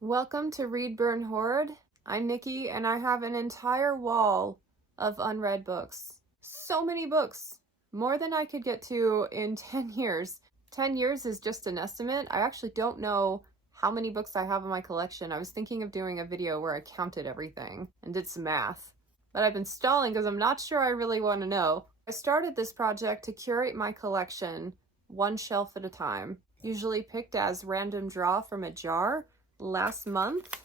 Welcome to Read, Burn, Hoard. I'm Niki, and I have an entire wall of unread books. So many books! More than I could get to in 10 years. 10 years is just an estimate. I actually don't know how many books I have in my collection. I was thinking of doing a video where I counted everything and did some math. But I've been stalling because I'm not sure I really want to know. I started this project to curate my collection one shelf at a time, usually picked as random draw from a jar. Last month,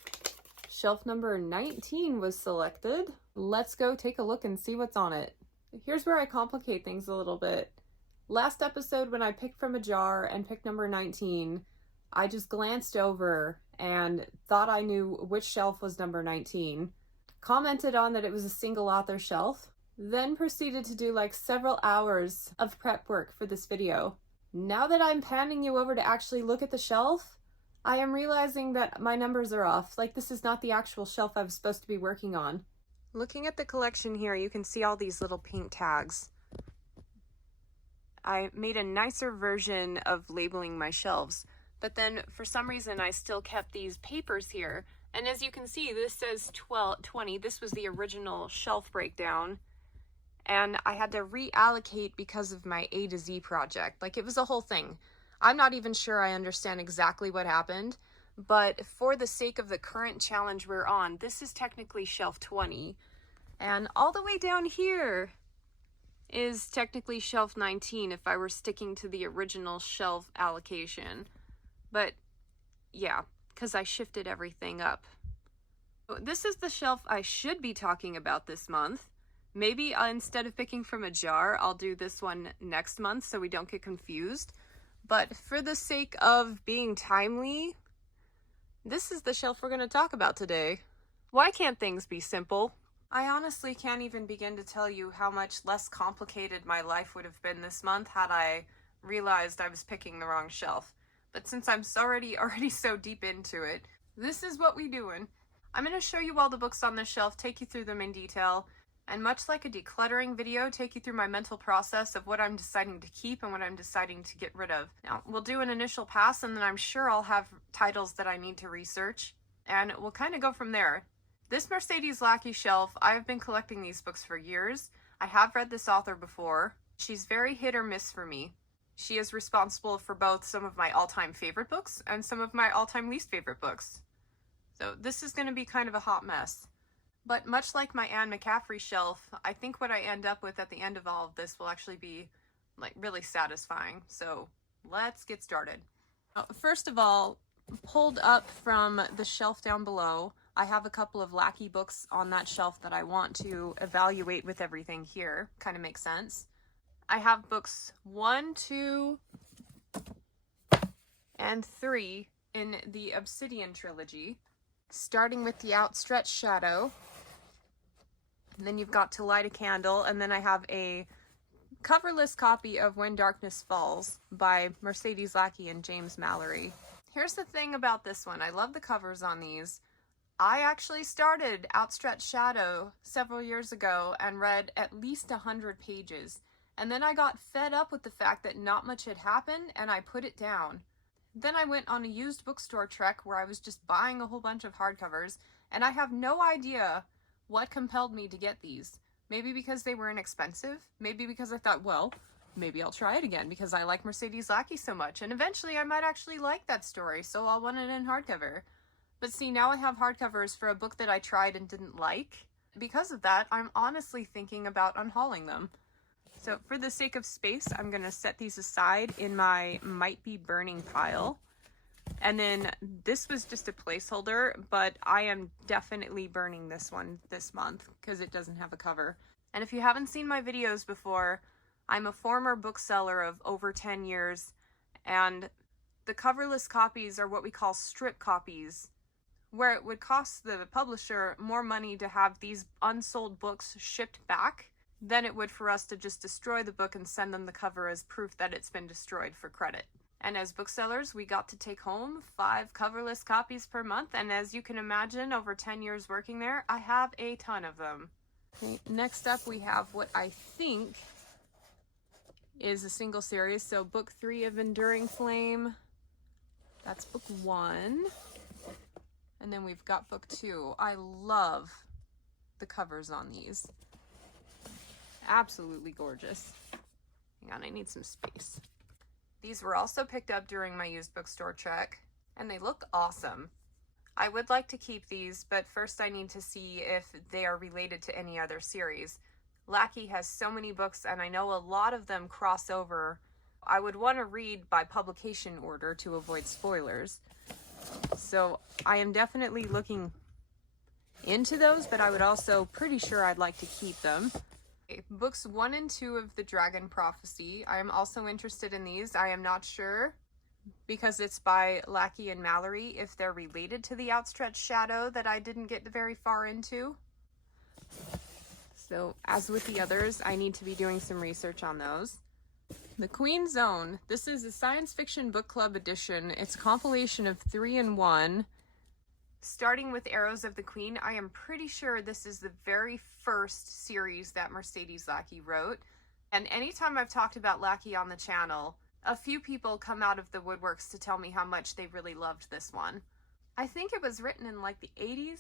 shelf number 19 was selected. Let's go take a look and see what's on it. Here's where I complicate things a little bit. Last episode, when I picked from a jar and picked number 19, I just glanced over and thought I knew which shelf was number 19, commented on that it was a single author shelf, then proceeded to do like several hours of prep work for this video. Now that I'm panning you over to actually look at the shelf, I am realizing that my numbers are off. Like, this is not the actual shelf I was supposed to be working on. Looking at the collection here, you can see all these little paint tags. I made a nicer version of labeling my shelves, but then for some reason I still kept these papers here. And as you can see, this says 20. This was the original shelf breakdown. And I had to reallocate because of my A to Z project. Like, it was a whole thing. I'm not even sure I understand exactly what happened, but for the sake of the current challenge we're on, this is technically shelf 20. And all the way down here is technically shelf 19 if I were sticking to the original shelf allocation. But yeah, because I shifted everything up. This is the shelf I should be talking about this month. Maybe instead of picking from a jar, I'll do this one next month so we don't get confused. But for the sake of being timely, this is the shelf we're going to talk about today. Why can't things be simple? I honestly can't even begin to tell you how much less complicated my life would have been this month had I realized I was picking the wrong shelf. But since I'm already so deep into it, this is what we doing. I'm going to show you all the books on this shelf, take you through them in detail, and much like a decluttering video, take you through my mental process of what I'm deciding to keep and what I'm deciding to get rid of. Now, we'll do an initial pass, and then I'm sure I'll have titles that I need to research, and we'll kind of go from there. This Mercedes Lackey shelf, I've been collecting these books for years. I have read this author before. She's very hit or miss for me. She is responsible for both some of my all-time favorite books and some of my all-time least favorite books. So this is going to be kind of a hot mess. But much like my Anne McCaffrey shelf, I think what I end up with at the end of all of this will actually be like really satisfying. So let's get started. First of all, pulled up from the shelf down below, I have a couple of Lackey books on that shelf that I want to evaluate with everything here. Kind of makes sense. I have books 1, 2, and 3 in the Obsidian trilogy, starting with The Outstretched Shadow. And then you've got To Light a Candle, and then I have a coverless copy of When Darkness Falls by Mercedes Lackey and James Mallory. Here's the thing about this one. I love the covers on these. I actually started Outstretched Shadow several years ago and read at least 100 pages. And then I got fed up with the fact that not much had happened, and I put it down. Then I went on a used bookstore trek where I was just buying a whole bunch of hardcovers, and I have no idea what compelled me to get these. Maybe because they were inexpensive, maybe because I thought, well, maybe I'll try it again because I like Mercedes Lackey so much, and eventually I might actually like that story, so I'll want it in hardcover. But see, now I have hardcovers for a book that I tried and didn't like. Because of that, I'm honestly thinking about unhauling them. So for the sake of space, I'm going to set these aside in my might be burning pile. And then this was just a placeholder, but I am definitely burning this one this month because it doesn't have a cover. And if you haven't seen my videos before, I'm a former bookseller of over 10 years, and the coverless copies are what we call strip copies, where it would cost the publisher more money to have these unsold books shipped back than it would for us to just destroy the book and send them the cover as proof that it's been destroyed for credit. And as booksellers, we got to take home 5 coverless copies per month, and as you can imagine, over 10 years working there, I have a ton of them. Okay, next up we have what I think is a single series, so book 3 of Enduring Flame. That's book 1. And then we've got book 2. I love the covers on these. Absolutely gorgeous. Hang on, I need some space. These were also picked up during my used bookstore check, and they look awesome. I would like to keep these, but first I need to see if they are related to any other series. Lackey has so many books, and I know a lot of them cross over. I would want to read by publication order to avoid spoilers. So I am definitely looking into those, but I would also pretty sure I'd like to keep them. Okay, books 1 and 2 of the Dragon Prophecy. I am also interested in these. I am not sure, because it's by Lackey and Mallory, if they're related to the Outstretched Shadow that I didn't get very far into. So as with the others, I need to be doing some research on those. The Queen's Own. This is a science fiction book club edition. It's a compilation of 3 in 1. Starting with Arrows of the Queen, I am pretty sure this is the very first series that Mercedes Lackey wrote. And anytime I've talked about Lackey on the channel, a few people come out of the woodworks to tell me how much they really loved this one. I think it was written in like the 80s,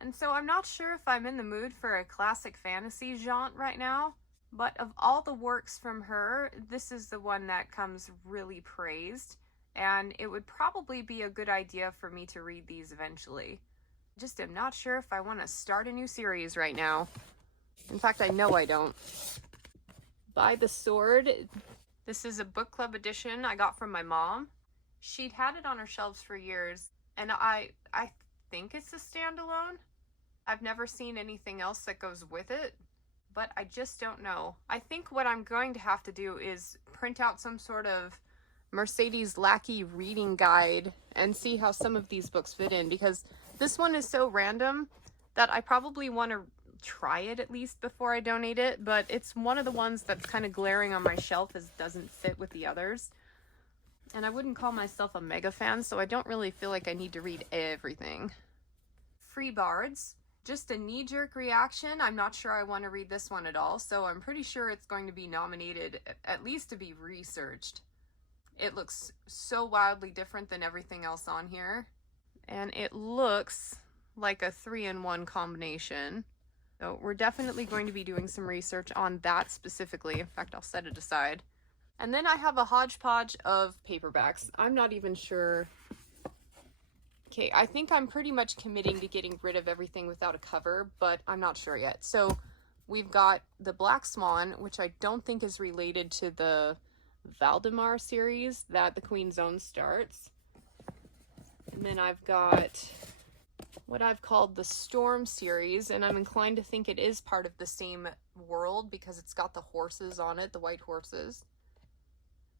and so I'm not sure if I'm in the mood for a classic fantasy genre right now, but of all the works from her, this is the one that comes really praised, and it would probably be a good idea for me to read these eventually. Just am not sure if I want to start a new series right now. In fact, I know I don't. By the Sword. This is a book club edition I got from my mom. She'd had it on her shelves for years, and I think it's a standalone. I've never seen anything else that goes with it, but I just don't know. I think what I'm going to have to do is print out some sort of Mercedes Lackey reading guide and see how some of these books fit in, because this one is so random that I probably want to try it at least before I donate it, but it's one of the ones that's kind of glaring on my shelf as doesn't fit with the others. And I wouldn't call myself a mega fan, so I don't really feel like I need to read everything. Free Bards. Just a knee-jerk reaction. I'm not sure I want to read this one at all, so I'm pretty sure it's going to be nominated at least to be researched. It looks so wildly different than everything else on here, and it looks like a 3-in-1 combination. So we're definitely going to be doing some research on that specifically. In fact, I'll set it aside. And then I have a hodgepodge of paperbacks. I'm not even sure. Okay, I think I'm pretty much committing to getting rid of everything without a cover, but I'm not sure yet. So we've got the Black Swan, which I don't think is related to the Valdemar series that the Queen's Own starts. And then I've got what I've called the Storm series, and I'm inclined to think it is part of the same world because it's got the horses on it, the white horses.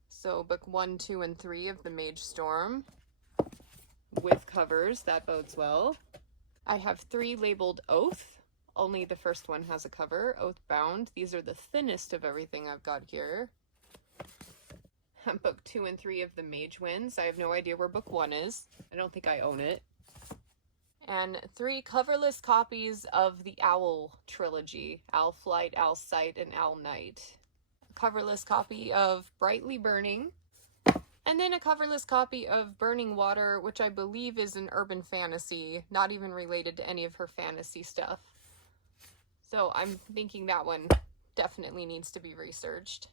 So book 1, 2, and 3 of the Mage Storm with covers. That bodes well. I have 3 labeled Oath. Only the first one has a cover. Oathbound. These are the thinnest of everything I've got here. Book 2 and 3 of the Mage Winds. I have no idea where book 1 is. I don't think I own it. And 3 coverless copies of the Owl trilogy. Owl Flight, Owl Sight, and Owl Night. A coverless copy of Brightly Burning. And then a coverless copy of Burning Water, which I believe is an urban fantasy, not even related to any of her fantasy stuff. So I'm thinking that one definitely needs to be researched.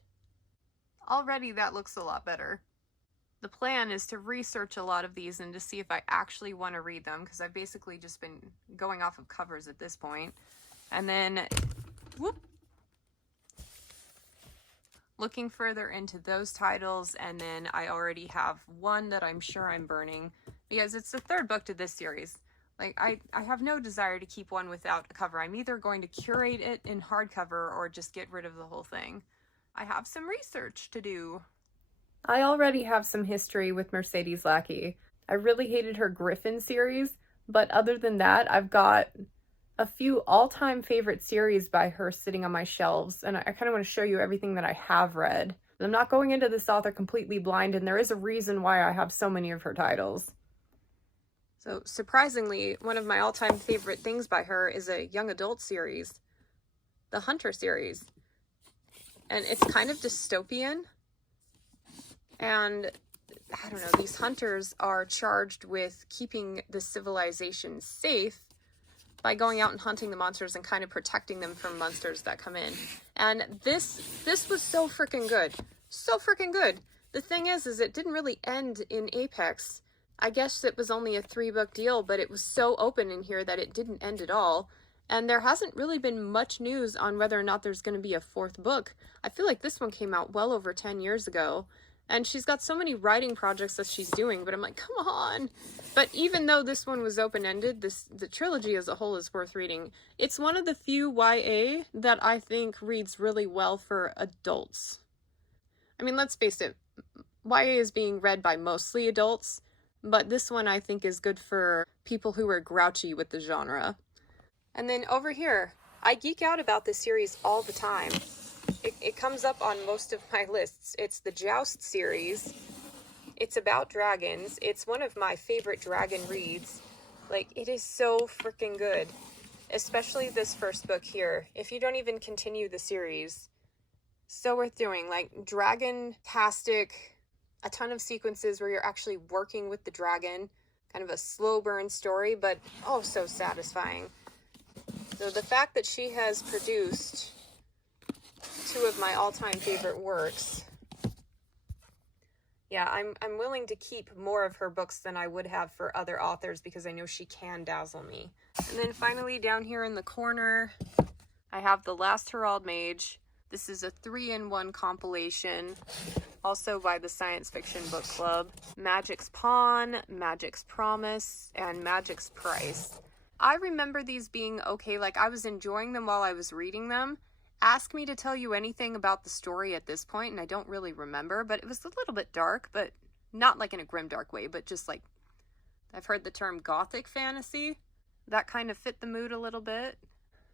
Already that looks a lot better. The plan is to research a lot of these and to see if I actually want to read them, because I've basically just been going off of covers at this point. And then, whoop, looking further into those titles, and then I already have one that I'm sure I'm burning, because it's the 3rd book to this series. Like, I have no desire to keep one without a cover. I'm either going to curate it in hardcover or just get rid of the whole thing. I have some research to do. I already have some history with Mercedes Lackey. I really hated her Griffin series, but other than that, I've got a few all-time favorite series by her sitting on my shelves, and I kind of want to show you everything that I have read. I'm not going into this author completely blind, and there is a reason why I have so many of her titles. So surprisingly, one of my all-time favorite things by her is a young adult series, the Hunter series. And it's kind of dystopian, and I don't know, these hunters are charged with keeping the civilization safe by going out and hunting the monsters and kind of protecting them from monsters that come in. And this was so freaking good. So freaking good. The thing is it didn't really end in Apex. I guess it was only a 3-book deal, but it was so open in here that it didn't end at all. And there hasn't really been much news on whether or not there's going to be a 4th book. I feel like this one came out well over 10 years ago. And she's got so many writing projects that she's doing, but I'm like, come on. But even though this one was open-ended, the trilogy as a whole is worth reading. It's one of the few YA that I think reads really well for adults. I mean, let's face it, YA is being read by mostly adults, but this one I think is good for people who are grouchy with the genre. And then over here, I geek out about this series all the time. It comes up on most of my lists. It's the Joust series. It's about dragons. It's one of my favorite dragon reads. Like, it is so freaking good. Especially this first book here. If you don't even continue the series, so worth doing. Like, dragon-tastic, a ton of sequences where you're actually working with the dragon. Kind of a slow burn story, but oh, so satisfying. So the fact that she has produced 2 of my all-time favorite works. Yeah, I'm willing to keep more of her books than I would have for other authors because I know she can dazzle me. And then finally down here in the corner, I have The Last Herald Mage. This is a 3-in-1 compilation, also by the Science Fiction Book Club. Magic's Pawn, Magic's Promise, and Magic's Price. I remember these being okay, like I was enjoying them while I was reading them. Ask me to tell you anything about the story at this point, and I don't really remember, but it was a little bit dark, but not like in a grimdark way, but just like, I've heard the term gothic fantasy. That kind of fit the mood a little bit.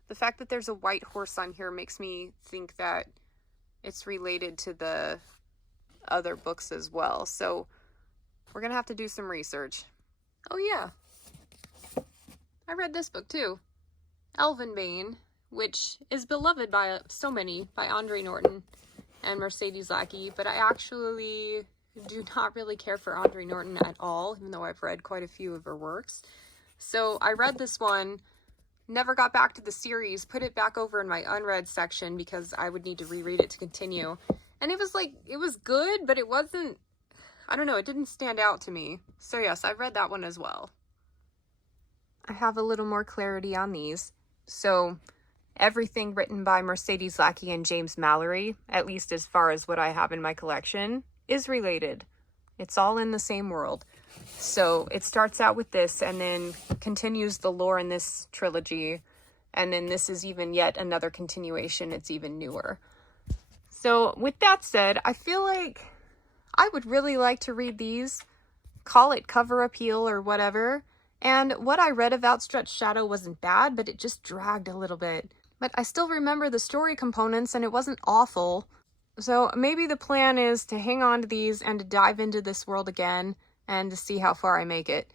The fact that there's a white horse on here makes me think that it's related to the other books as well, so we're gonna have to do some research. Oh yeah, I read this book too, Elvenbane, which is beloved by so many, by Andre Norton and Mercedes Lackey, but I actually do not really care for Andre Norton at all, even though I've read quite a few of her works. So I read this one, never got back to the series, put it back over in my unread section because I would need to reread it to continue. And it was like, it was good, but it wasn't, I don't know, it didn't stand out to me. So yes, I read that one as well. I have a little more clarity on these. So everything written by Mercedes Lackey and James Mallory, at least as far as what I have in my collection, is related. It's all in the same world. So it starts out with this and then continues the lore in this trilogy. And then this is even yet another continuation. It's even newer. So with that said, I feel like I would really like to read these, call it cover appeal or whatever. And what I read of Outstretched Shadow wasn't bad, but it just dragged a little bit. But I still remember the story components and it wasn't awful. So maybe the plan is to hang on to these and to dive into this world again and to see how far I make it.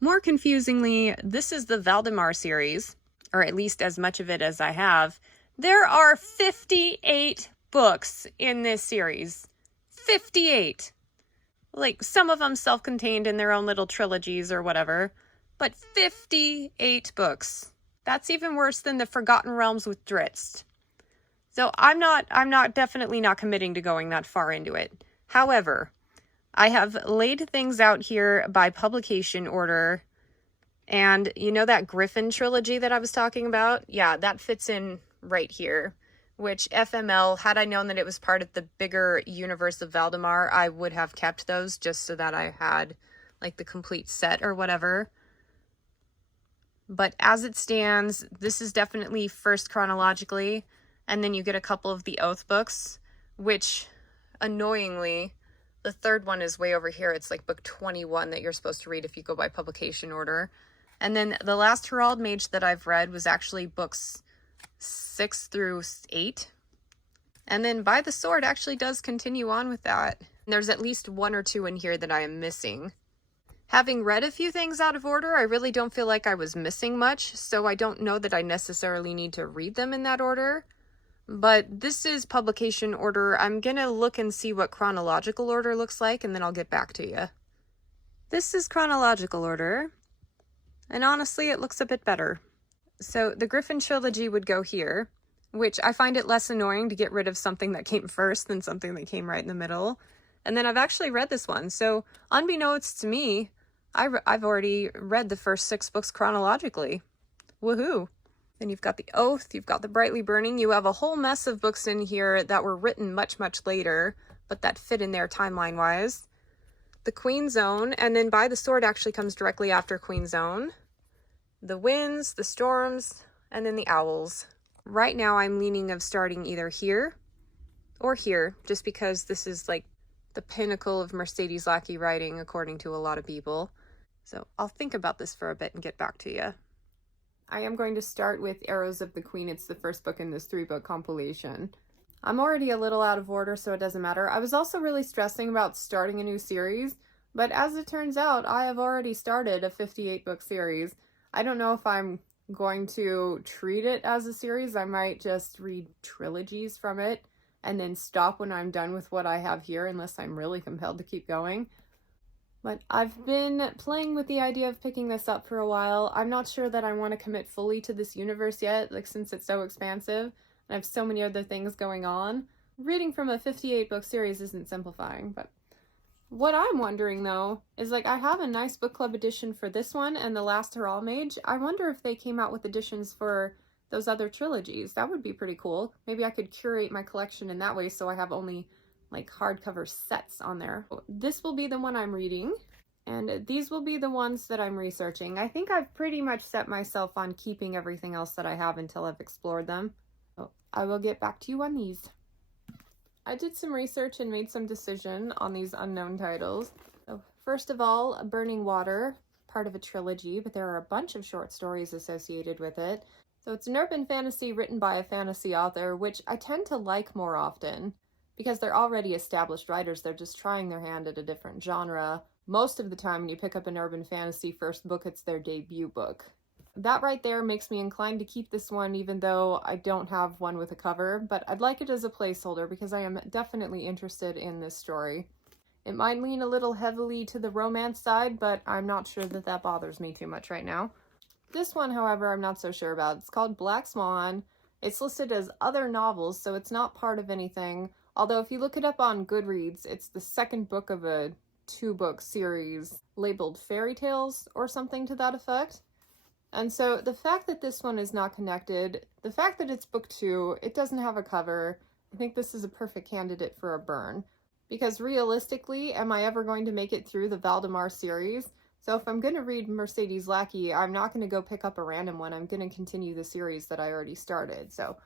More confusingly, this is the Valdemar series, or at least as much of it as I have. There are 58 books in this series. 58! Like, some of them self-contained in their own little trilogies or whatever, but 58 books. That's even worse than the Forgotten Realms with Drizzt. So I'm definitely not committing to going that far into it. However, I have laid things out here by publication order. And you know that Griffin trilogy that I was talking about? Yeah, that fits in right here. Which FML, had I known that it was part of the bigger universe of Valdemar, I would have kept those just so that I had like the complete set or whatever. But as it stands, this is definitely first chronologically, and then you get a couple of the Oath books, which, annoyingly, the third one is way over here. It's like book 21 that you're supposed to read if you go by publication order. And then the last Herald Mage that I've read was actually books 6 through 8. And then By the Sword actually does continue on with that. And there's at least 1 or 2 in here that I am missing. Having read a few things out of order, I really don't feel like I was missing much, so I don't know that I necessarily need to read them in that order. but this is publication order. I'm gonna look and see what chronological order looks like, and then I'll get back to you. This is chronological order, and honestly, it looks a bit better. So the Griffin trilogy would go here, which I find it less annoying to get rid of something that came first than something that came right in the middle. And then I've actually read this one. So unbeknownst to me, I've already read the first 6 books chronologically. Woohoo! Then you've got The Oath, you've got The Brightly Burning. You have a whole mess of books in here that were written much, much later, but that fit in there timeline-wise. The Queen's Own, and then By the Sword actually comes directly after Queen's Own. The Winds, the Storms, and then the Owls. Right now I'm leaning of starting either here or here, just because this is like the pinnacle of Mercedes Lackey writing, according to a lot of people. So I'll think about this for a bit and get back to you. I am going to start with Arrows of the Queen. It's the first book in this 3-book compilation. I'm already a little out of order, so it doesn't matter. I was also really stressing about starting a new series, but as it turns out, I have already started a 58-book series. I don't know if I'm going to treat it as a series. I might just read trilogies from it and then stop when I'm done with what I have here, unless I'm really compelled to keep going. But I've been playing with the idea of picking this up for a while. I'm not sure that I want to commit fully to this universe yet, like since it's so expansive and I have so many other things going on. Reading from a 58-book series isn't simplifying, but what I'm wondering though is, like, I have a nice book club edition for this one and The Last Hurrah Mage. I wonder if they came out with editions for those other trilogies. That would be pretty cool. Maybe I could curate my collection in that way so I have only like hardcover sets on there. This will be the one I'm reading, and these will be the ones that I'm researching. I think I've pretty much set myself on keeping everything else that I have until I've explored them. So I will get back to you on these. I did some research and made some decision on these unknown titles. So first of all, Burning Water, part of a trilogy, but there are a bunch of short stories associated with it. So it's an urban fantasy written by a fantasy author, which I tend to like more often because they're already established writers. They're just trying their hand at a different genre. Most of the time when you pick up an urban fantasy first book, it's their debut book. That right there makes me inclined to keep this one, even though I don't have one with a cover, but I'd like it as a placeholder because I am definitely interested in this story. It might lean a little heavily to the romance side, but I'm not sure that that bothers me too much right now. This one, however, I'm not so sure about. It's called Black Swan. It's listed as other novels, so it's not part of anything. Although if you look it up on Goodreads, it's the second book of a 2-book series labeled Fairy Tales or something to that effect. And so the fact that this one is not connected, the fact that it's book 2, it doesn't have a cover, I think this is a perfect candidate for a burn. Because realistically, am I ever going to make it through the Valdemar series? So if I'm going to read Mercedes Lackey, I'm not going to go pick up a random one. I'm going to continue the series that I already started. So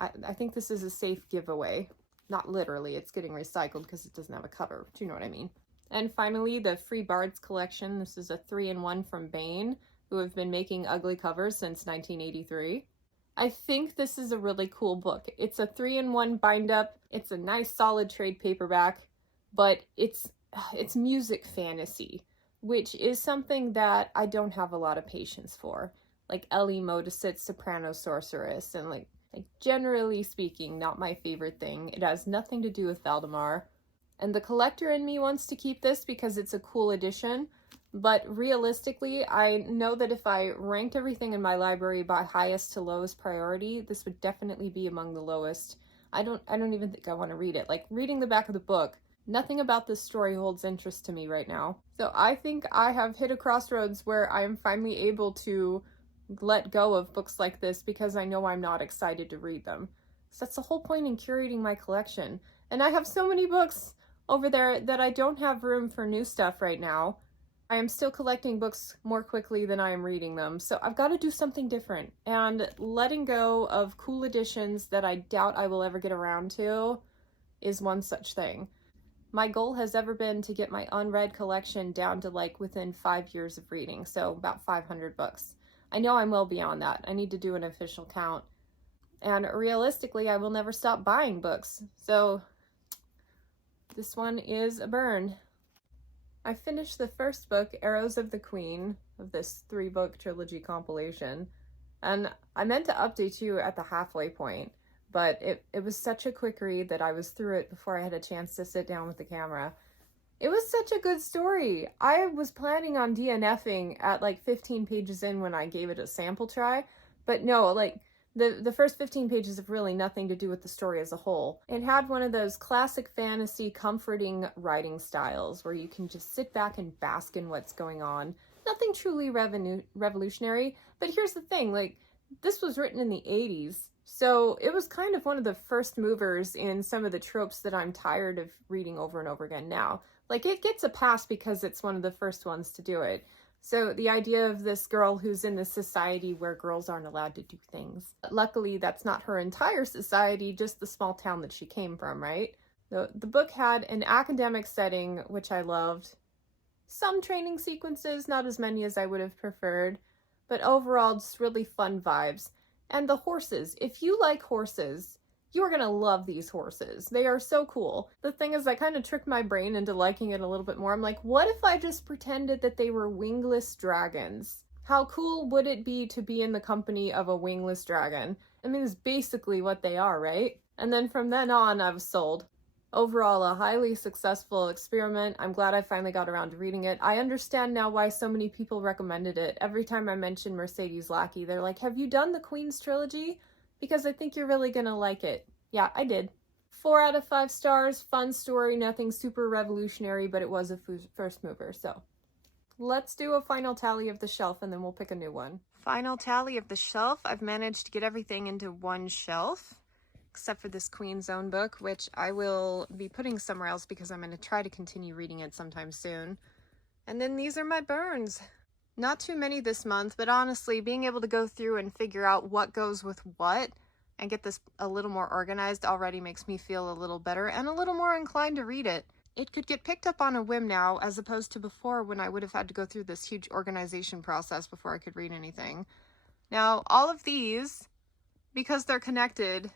I think this is a safe giveaway. Not literally, it's getting recycled because it doesn't have a cover. Do you know what I mean? And finally, the Free Bards collection. This is a 3-in-1 from Baen, who have been making ugly covers since 1983. I think this is a really cool book. It's a 3-in-1 bind up. It's a nice solid trade paperback, but it's music fantasy, which is something that I don't have a lot of patience for. Like Ellie Modesitt's Soprano Sorceress, and like generally speaking, not my favorite thing. It has nothing to do with Valdemar. And the collector in me wants to keep this because it's a cool edition, but realistically, I know that if I ranked everything in my library by highest to lowest priority, this would definitely be among the lowest. I don't even think I want to read it. Like, reading the back of the book, nothing about this story holds interest to me right now. So I think I have hit a crossroads where I am finally able to let go of books like this because I know I'm not excited to read them. So that's the whole point in curating my collection. And I have so many books over there that I don't have room for new stuff right now. I am still collecting books more quickly than I am reading them, so I've got to do something different. And letting go of cool editions that I doubt I will ever get around to is one such thing. My goal has ever been to get my unread collection down to like within 5 years of reading, so about 500 books. I know I'm well beyond that. I need to do an official count. And realistically, I will never stop buying books, so this one is a burn. I finished the first book, Arrows of the Queen, of this 3-book trilogy compilation, and I meant to update you at the halfway point, but it was such a quick read that I was through it before I had a chance to sit down with the camera. It was such a good story. I was planning on DNFing at like 15 pages in when I gave it a sample try, but no, like the first 15 pages have really nothing to do with the story as a whole. It had one of those classic fantasy comforting writing styles where you can just sit back and bask in what's going on. Nothing truly revolutionary, but here's the thing, like this was written in the 80s, so it was kind of one of the first movers in some of the tropes that I'm tired of reading over and over again now. Like, it gets a pass because it's one of the first ones to do it. So the idea of this girl who's in this society where girls aren't allowed to do things. Luckily, that's not her entire society, just the small town that she came from, right? The book had an academic setting, which I loved. Some training sequences, not as many as I would have preferred, but overall, just really fun vibes. And the horses. If you like horses, you're gonna love these horses. They are so cool. The thing is, I kind of tricked my brain into liking it a little bit more. I'm like, what if I just pretended that they were wingless dragons? How cool would it be to be in the company of a wingless dragon? I mean, it's basically what they are, right? And then from then on, I was sold. Overall, a highly successful experiment. I'm glad I finally got around to reading it. I understand now why so many people recommended it. Every time I mention Mercedes Lackey, they're like, have you done the Queen's trilogy? Because I think you're really gonna like it. Yeah, I did. 4 out of 5 stars, fun story, nothing super revolutionary, but it was a first mover, so. Let's do a final tally of the shelf and then we'll pick a new one. Final tally of the shelf. I've managed to get everything into one shelf, except for this Queen's Own book, which I will be putting somewhere else because I'm gonna try to continue reading it sometime soon. And then these are my burns. Not too many this month, but honestly, being able to go through and figure out what goes with what and get this a little more organized already makes me feel a little better and a little more inclined to read it. It could get picked up on a whim now, as opposed to before when I would have had to go through this huge organization process before I could read anything. Now, all of these, because they're connected,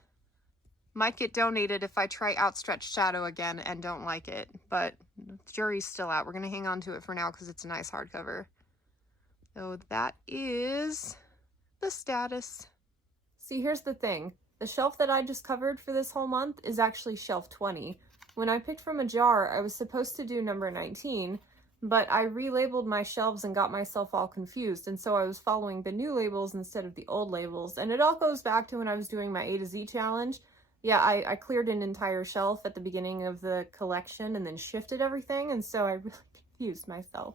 might get donated if I try Outstretched Shadow again and don't like it, but the jury's still out. We're going to hang on to it for now because it's a nice hardcover. So that is the status. See, here's the thing. The shelf that I just covered for this whole month is actually shelf 20. When I picked from a jar, I was supposed to do number 19, but I relabeled my shelves and got myself all confused, and so I was following the new labels instead of the old labels, and it all goes back to when I was doing my A to Z challenge. Yeah, I cleared an entire shelf at the beginning of the collection and then shifted everything, and so I really confused myself.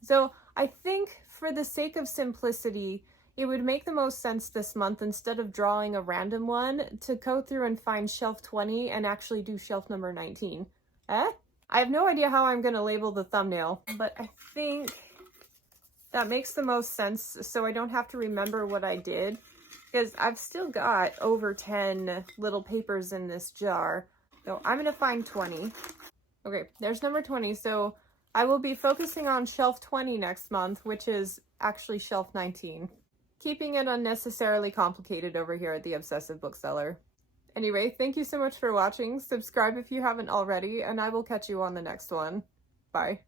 So I think for the sake of simplicity, it would make the most sense this month, instead of drawing a random one, to go through and find shelf 20 and actually do shelf number 19. I have no idea how I'm going to label the thumbnail, but I think that makes the most sense so I don't have to remember what I did, because I've still got over 10 little papers in this jar. So I'm going to find 20. Okay, there's number 20. So I will be focusing on shelf 20 next month, which is actually shelf 19. Keeping it unnecessarily complicated over here at the Obsessive Bookseller. Anyway, thank you so much for watching. Subscribe if you haven't already, and I will catch you on the next one. Bye.